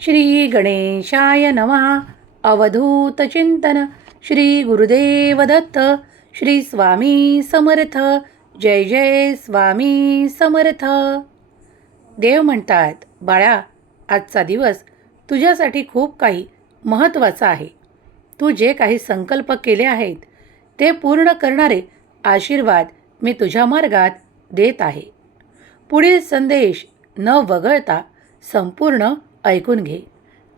श्री गणेशाय नमः. अवधूत चिंतन. श्री गुरुदेव दत्त. श्री स्वामी समर्थ. जय जय स्वामी समर्थ. देव म्हणतात, बाळा, आजचा दिवस तुझ्यासाठी खूप काही महत्त्वाचा आहे. तू जे काही संकल्प केले आहेत ते पूर्ण करणारे आशीर्वाद मी तुझ्या मार्गात देत आहे. पुढील संदेश न वगळता संपूर्ण ऐकून घे,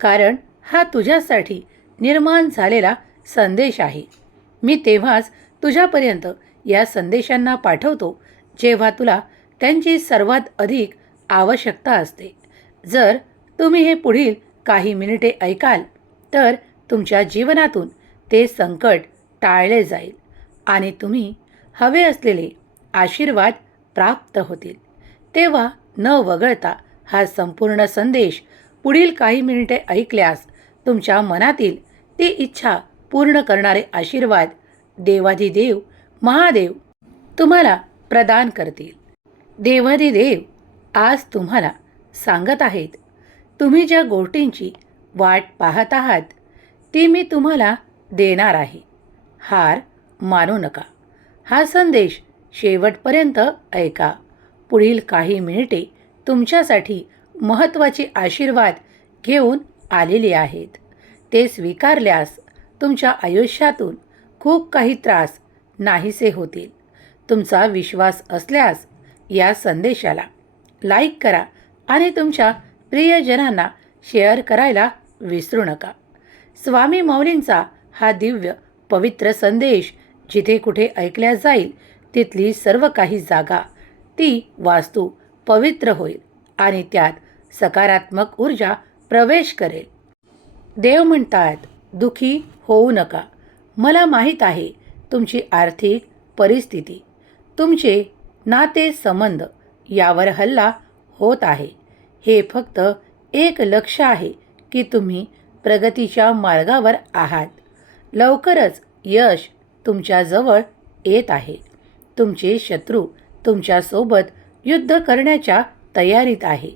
कारण हा तुझ्यासाठी निर्माण झालेला संदेश आहे. मी तेव्हाच तुझ्यापर्यंत या संदेशांना पाठवतो जेव्हा तुला त्यांची सर्वात अधिक आवश्यकता असते. जर तुम्ही हे पुढील काही मिनिटे ऐकाल तर तुमच्या जीवनातून ते संकट टाळले जाईल आणि तुम्ही हवे असलेले आशीर्वाद प्राप्त होतील. तेव्हा न वगळता हा संपूर्ण संदेश पुढील काही मिनिटे ऐकल्यास तुमच्या मनातील ती इच्छा पूर्ण करणारे आशीर्वाद देवाधिदेव महादेव तुम्हाला प्रदान करतील. देवाधिदेव आज तुम्हाला सांगत आहेत, तुम्ही ज्या गोष्टींची वाट पाहत आहात ती मी तुम्हाला देणार आहे. हार मानू नका. हा संदेश शेवटपर्यंत ऐका. पुढील काही मिनिटे तुमच्यासाठी महत्त्वाचे आशीर्वाद घेऊन आलेले आहेत. ते स्वीकारल्यास तुमच्या आयुष्यातून खूप काही त्रास नाहीसे होतील. तुमचा विश्वास असल्यास या संदेशाला लाईक करा आणि तुमच्या प्रियजनांना शेअर करायला विसरू नका. स्वामी माऊलींचा हा दिव्य पवित्र संदेश जिथे कुठे ऐकल्या जाईल तिथली सर्व काही जागा ती वास्तू पवित्र होईल आणि त्यात सकारात्मक ऊर्जा प्रवेश करेल. देव म्हणतात, दुखी होऊ नका. मला माहीत आहे तुमची आर्थिक परिस्थिती, तुमचे नाते संबंध यावर हल्ला होत आहे. हे फक्त एक लक्ष्य आहे की तुम्ही प्रगतीच्या मार्गावर आहात. लवकरच यश तुमच्याजवळ येत आहे. तुमचे शत्रू तुमच्यासोबत युद्ध करण्याच्या तयारीत आहे.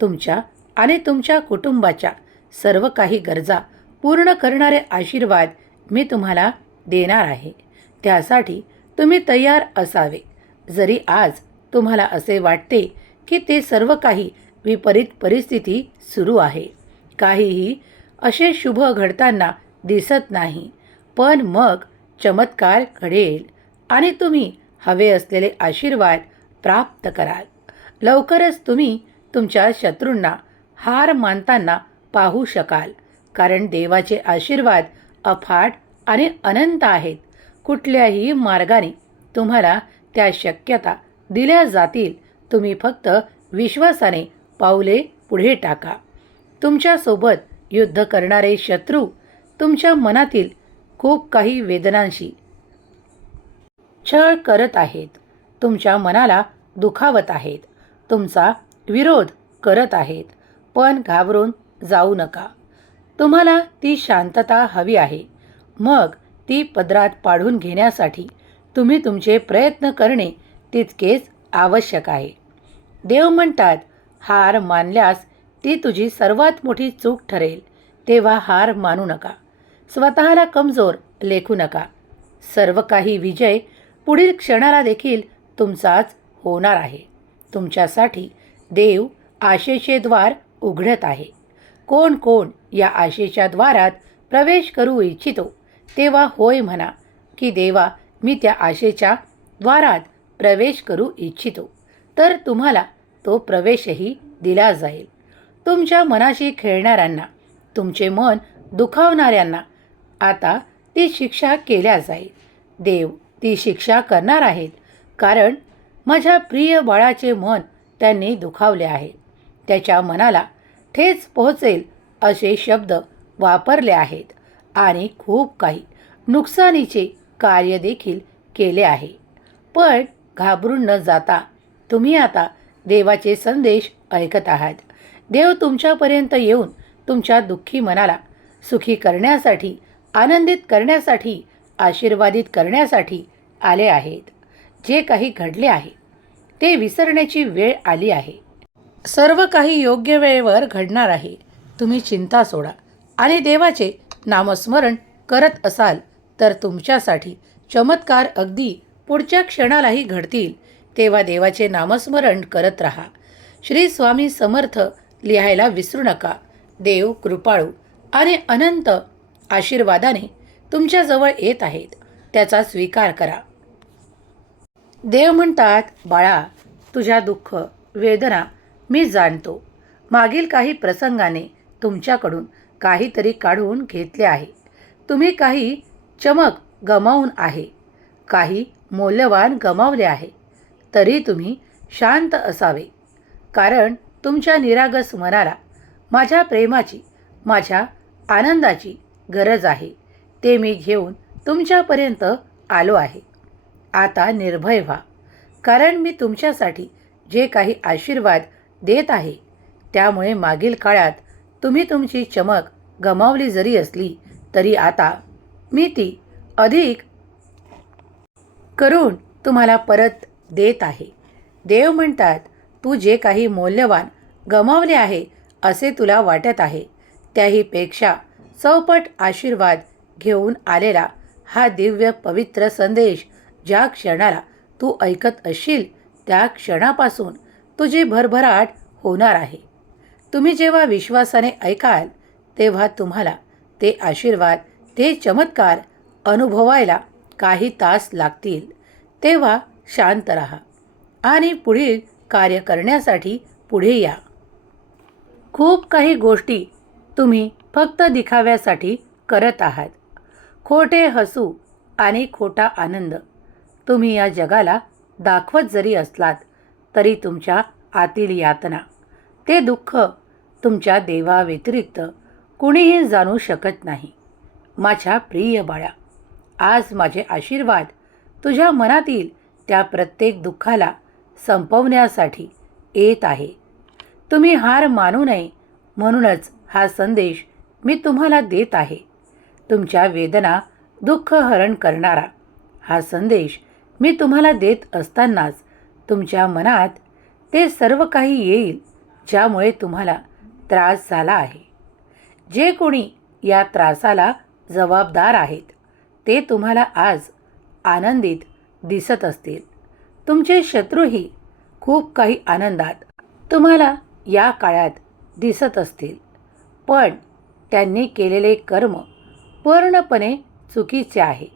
तुमच्या आणि तुमच्या कुटुंबाच्या सर्व काही गरजा पूर्ण करणारे आशीर्वाद मी तुम्हाला देणार आहे. त्यासाठी तुम्ही तयार असावे. जरी आज तुम्हाला असे वाटते की ते सर्व काही विपरीत परिस्थिती सुरू आहे, काहीही असे शुभ घडताना दिसत नाही, पण मग चमत्कार घडेल आणि तुम्ही हवे असलेले आशीर्वाद प्राप्त कराल. लवकरच तुम्ही तुमच्या शत्रूंना हार मानताना पाहू शकाल, कारण देवाचे आशीर्वाद अफाट आणि अनंत आहेत. कुठल्याही मार्गाने तुम्हाला त्या शक्यता दिल्या जातील. तुम्ही फक्त विश्वासाने पाऊले पुढे टाका. तुमच्यासोबत युद्ध करणारे शत्रू तुमच्या मनातील खूप काही वेदनांशी छळ करत आहेत. तुमच्या मनाला दुखावत आहेत. तुमचा विरोध करत आहेत. पण घाबरून जाऊ नका. तुम्हाला ती शांतता हवी आहे. मग ती पदरात पाडून घेण्यासाठी तुम्ही तुमचे प्रयत्न करणे तितकेच आवश्यक आहे. देव म्हणतात, हार मानल्यास ती तुझी सर्वात मोठी चूक ठरेल. तेव्हा हार मानू नका. स्वतःला कमजोर लेखू नका. सर्व काही विजय पुढील क्षणाला देखील तुमचाच होणार आहे. तुमच्यासाठी देव आशेचे द्वार उघडत आहे. कोण कोण या आशेच्या द्वारात प्रवेश करू इच्छितो तेव्हा होय म्हणा की देवा, मी त्या आशेच्या द्वारात प्रवेश करू इच्छितो. तर तुम्हाला तो प्रवेशही दिला जाईल. तुमच्या मनाशी खेळणाऱ्यांना, तुमचे मन दुखावणाऱ्यांना आता ती शिक्षा केल्या जाईल. देव ती शिक्षा करणार आहेत, कारण माझ्या प्रिय बाळाचे मन त्यांनी दुखावले आहे. त्याच्या मनाला ठेच पोहोचेल असे शब्द वापरले आहेत आणि खूप काही नुकसानीचे कार्य देखील केले आहे. पण घाबरून न जाता तुम्ही आता देवाचे संदेश ऐकत आहात. देव तुमच्यापर्यंत येऊन तुमच्या दुःखी मनाला सुखी करण्यासाठी, आनंदित करण्यासाठी, आशीर्वादित करण्यासाठी आले आहेत. जे काही घडले आहे ते विसरण्याची वेळ आली आहे. सर्व काही योग्य वेळेवर घडणार आहे. तुम्ही चिंता सोडा आणि देवाचे नामस्मरण करत असाल तर तुमच्यासाठी चमत्कार अगदी पुढच्या क्षणालाही घडतील. तेव्हा देवाचे नामस्मरण करत राहा. श्री स्वामी समर्थ लिहायला विसरू नका. देव कृपाळू आणि अनंत आशीर्वादाने तुमच्याजवळ येत आहेत. त्याचा स्वीकार करा. देव म्हणतात, बाळा, तुझ्या दुःख वेदना मी जाणतो. मागील काही प्रसंगाने तुमच्याकडून काहीतरी काढून घेतले आहे. तुम्ही काही चमक गमावून आहे, काही मौल्यवान गमावले आहे. तरी तुम्ही शांत असावे, कारण तुमच्या निरागस मनाला माझ्या प्रेमाची, माझ्या आनंदाची गरज आहे. ते मी घेऊन तुमच्यापर्यंत आलो आहे. आता निर्भय व्हा, कारण मी तुमच्यासाठी जे काही आशीर्वाद देत आहे त्यामुळे मागील काळात तुम्ही तुमची चमक गमावली जरी असली तरी आता मी ती अधिक करून तुम्हाला परत देत आहे. देव म्हणतात, तू जे काही मौल्यवान गमावले आहे असे तुला वाटत आहे त्याहीपेक्षा चौपट आशीर्वाद घेऊन आलेला हा दिव्य पवित्र संदेश ज्या क्षणाला तू ऐकत असशील त्या क्षणापासून तुझी भरभराट होणार आहे. तुम्ही जेव्हा विश्वासाने ऐकाल तेव्हा तुम्हाला ते आशीर्वाद, ते चमत्कार अनुभवायला काही तास लागतील. तेव्हा शांत राहा आणि पुढील कार्य करण्यासाठी पुढे या. खूप काही गोष्टी तुम्ही फक्त दिखाव्यासाठी करत आहात. खोटे हसू आणि खोटा आनंद तुम्ही या जगाला दाखवत जरी असलात तरी तुमच्या आतील यातना, ते दुःख तुमच्या देवाव्यतिरिक्त कुणीही जाणू शकत नाही. माझ्या प्रिय बाळा, आज माझे आशीर्वाद तुझ्या मनातील त्या प्रत्येक दुःखाला संपवण्यासाठी येत आहे. तुम्ही हार मानू नये म्हणूनच हा संदेश मी तुम्हाला देत आहे. तुमच्या वेदना दुःख हरण करणारा हा संदेश मी तुम्हाला देत असतानाच तुमच्या मनात ते सर्व काही येईल ज्यामुळे तुम्हाला त्रास झाला आहे. जे कोणी या त्रासाला जबाबदार आहेत ते तुम्हाला आज आनंदित दिसत असतील. तुमचे शत्रूही खूप काही आनंदात तुम्हाला या काळात दिसत असतील, पण त्यांनी केलेले कर्म पूर्णपणे चुकीचे आहे.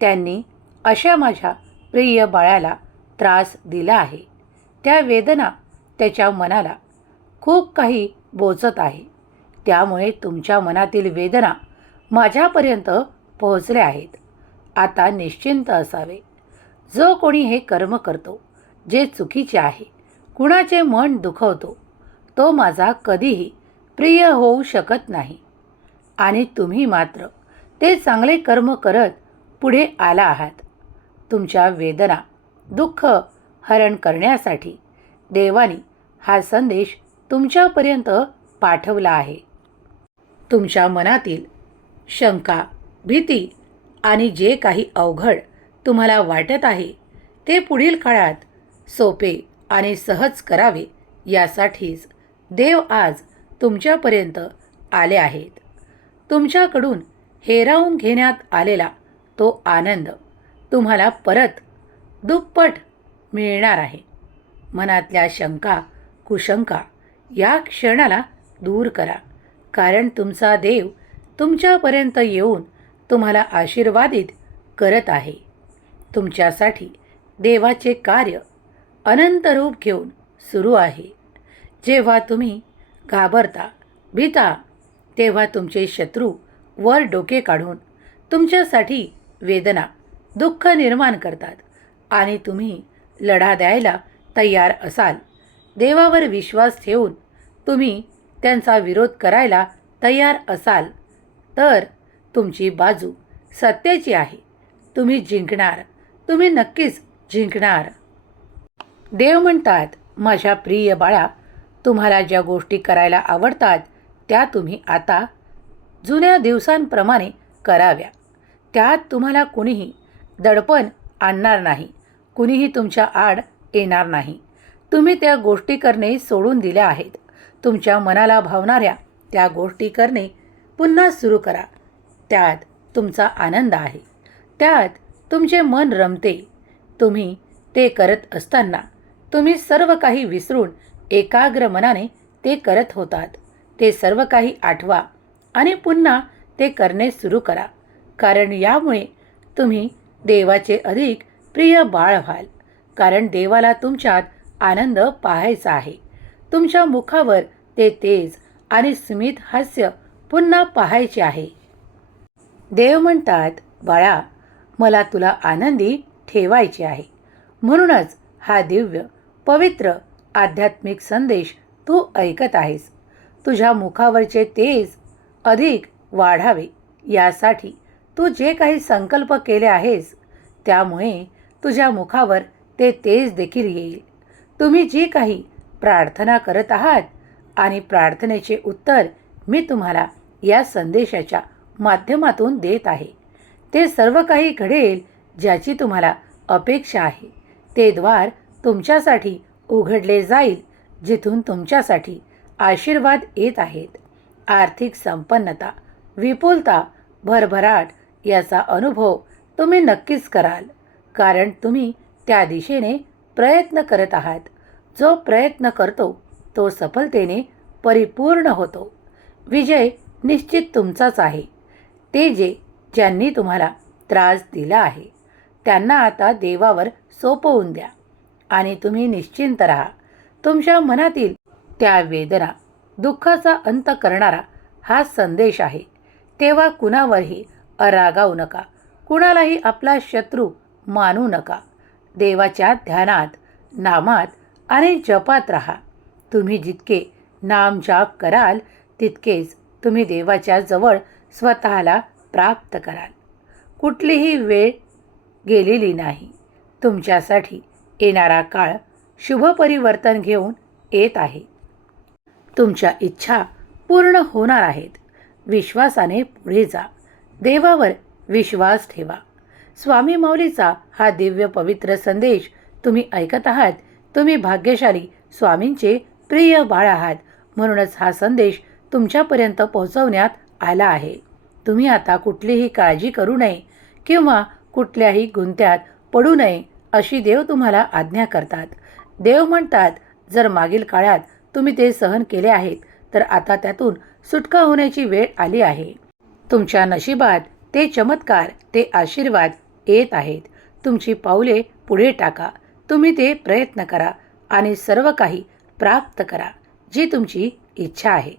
त्यांनी अशा माझ्या प्रिय बाळाला त्रास दिला आहे. त्या वेदना त्याच्या मनाला खूप काही बोचत आहे. त्यामुळे तुमच्या मनातील वेदना माझ्यापर्यंत पोहोचल्या आहेत. आता निश्चिंत असावे. जो कोणी हे कर्म करतो जे चुकीचे आहे, कुणाचे मन दुखवतो, तो माझा कधीही प्रिय होऊ शकत नाही. आणि तुम्ही मात्र ते चांगले कर्म करत पुढे आला आहात. तुमच्या वेदना दुःख हरण करण्यासाठी देवाने हा संदेश तुमच्यापर्यंत पाठवला आहे. तुमच्या मनातील शंका, भीती आणि जे काही अवघड तुम्हाला वाटत आहे ते पुढील काळात सोपे आणि सहज करावे यासाठीच देव आज तुमच्यापर्यंत आले आहेत. तुमच्याकडून हिरावून घेण्यात आलेला तो आनंद तुम्हाला परत दुप्पट मिळणार आहे. मनातल्या शंका कुशंका या क्षणाला दूर करा, कारण तुमचा देव तुमच्यापर्यंत येऊन तुम्हाला आशीर्वादित करत आहे. तुमच्यासाठी देवाचे कार्य अनंत रूप घेऊन सुरू आहे. जेव्हा तुम्ही घाबरता, भीता, तेव्हा तुमचे शत्रू वर डोके काढून तुमच्यासाठी वेदना, दुःख निर्माण करतात आणि तुम्ही लढा द्यायला तयार असाल. देवावर विश्वास ठेवून तुम्ही त्यांचा विरोध करायला तयार असाल तर तुमची बाजू सत्याची आहे. तुम्ही जिंकणार, तुम्ही नक्कीच जिंकणार. देव म्हणतात, माझ्या प्रिय बाळा, तुम्हाला ज्या गोष्टी करायला आवडतात त्या तुम्ही आता जुन्या दिवसांप्रमाणे कराव्या. त्यात तुम्हाला कुणीही दडपण आणणार नाही, कुणीही तुमच्या आड येणार नाही. तुम्ही त्या गोष्टी करणे सोडून दिल्या आहेत. तुमच्या मनाला भावणाऱ्या त्या गोष्टी करणे पुन्हा सुरू करा. त्यात तुमचा आनंद आहे. त्यात तुमचे मन रमते. तुम्ही ते करत असताना तुम्ही सर्व काही विसरून एकाग्र मनाने ते करत होतात. ते सर्व काही आठवा आणि पुन्हा ते करणे सुरू करा. कारण यामुळे तुम्ही देवाचे अधिक प्रिय बाळ व्हाल. कारण देवाला तुमच्यात आनंद पाहायचा आहे. तुमच्या मुखावर ते तेज आणि स्मित हास्य पुन्हा पाहायचे आहे. देव म्हणतात, बाळा, मला तुला आनंदी ठेवायचे आहे. म्हणूनच हा दिव्य पवित्र आध्यात्मिक संदेश तू ऐकत आहेस. तुझ्या मुखावरचे तेज अधिक वाढावे यासाठी तू जे काही संकल्प केले आहेस त्यामुळे तुझ्या मुखावर ते तेज देखील येईल. तुम्ही जी काही प्रार्थना करत आहात आणि प्रार्थनेचे उत्तर मी तुम्हाला या संदेशाच्या माध्यमातून देत आहे. ते सर्व काही घडेल ज्याची तुम्हाला अपेक्षा आहे. ते द्वार तुमच्यासाठी उघडले जाईल जिथून तुमच्यासाठी आशीर्वाद येत आहेत. आर्थिक संपन्नता, विपुलता, भरभराट याचा अनुभव तुम्ही नक्कीच कराल. कारण तुम्ही त्या दिशेने प्रयत्न करत आहात. जो प्रयत्न करतो तो सफलतेने परिपूर्ण होतो. विजय निश्चित तुमचाच आहे. ते ज्यांनी तुम्हाला त्रास दिला आहे त्यांना आता देवावर सोपवून द्या आणि तुम्ही निश्चिंत राहा. तुमच्या मनातील त्या वेदना, दुःखाचा अंत करणारा हा संदेश आहे. तेव्हा कुणावरही अरागावू नका. कुणालाही आपला शत्रू मानू नका. देवाच्या ध्यानात, नामात आणि जपात राहा. तुम्ही जितके नाम जाप कराल तितकेच तुम्ही देवाच्या जवळ स्वतःला प्राप्त कराल. कुठलीही वेळ गेलेली नाही. तुमच्यासाठी येणारा काळ शुभ परिवर्तन घेऊन येत आहे. तुमच्या इच्छा पूर्ण होणार आहेत. विश्वासाने पुढे जा. देवावर विश्वास ठेवा. स्वामी माऊलीचा हा दिव्य पवित्र संदेश तुम्ही ऐकत आहात. तुम्ही भाग्यशाली स्वामींचे प्रिय बाळ आहात. म्हणूनच हा संदेश तुमच्यापर्यंत पोहोचवण्यात आला आहे. तुम्ही आता कुठलीही काळजी करू नये किंवा कुठल्याही गुंत्यात पडू नये अशी देव तुम्हाला आज्ञा करतात. देव म्हणतात, जर मागील काळात तुम्ही ते सहन केले आहेत तर आता त्यातून सुटका होण्याची वेळ आली आहे. तुमच्या नशिबात ते चमत्कार, ते आशीर्वाद येत आहेत. तुमची पावले पुढे टाका. तुम्ही ते प्रयत्न करा आणि सर्व काही प्राप्त करा जी तुमची इच्छा आहे.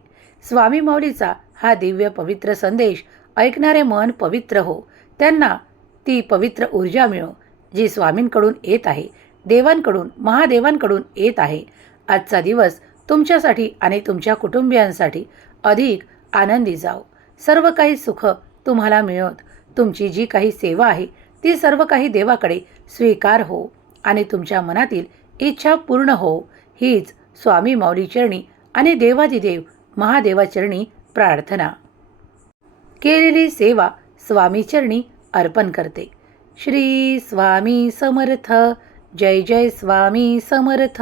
स्वामी माऊलीचा हा दिव्य पवित्र संदेश ऐकणारे मन पवित्र हो. त्यांना ती पवित्र ऊर्जा मिळो जी स्वामींकडून येत आहे, देवांकडून, महादेवांकडून येत आहे. आजचा दिवस तुमच्यासाठी आणि तुमच्या कुटुंबियांसाठी अधिक आनंदी जाओ. सर्व काही सुख तुम्हाला मिळत. तुमची जी काही सेवा आहे ती सर्व काही देवाकडे स्वीकार हो आणि तुमच्या मनातील इच्छा पूर्ण हो. हीच स्वामी माऊली चरणी आणि देवादिदेव महादेवाचरणी प्रार्थना. केलेली सेवा स्वामी चरणी अर्पण करते. श्री स्वामी समर्थ. जय जय स्वामी समर्थ.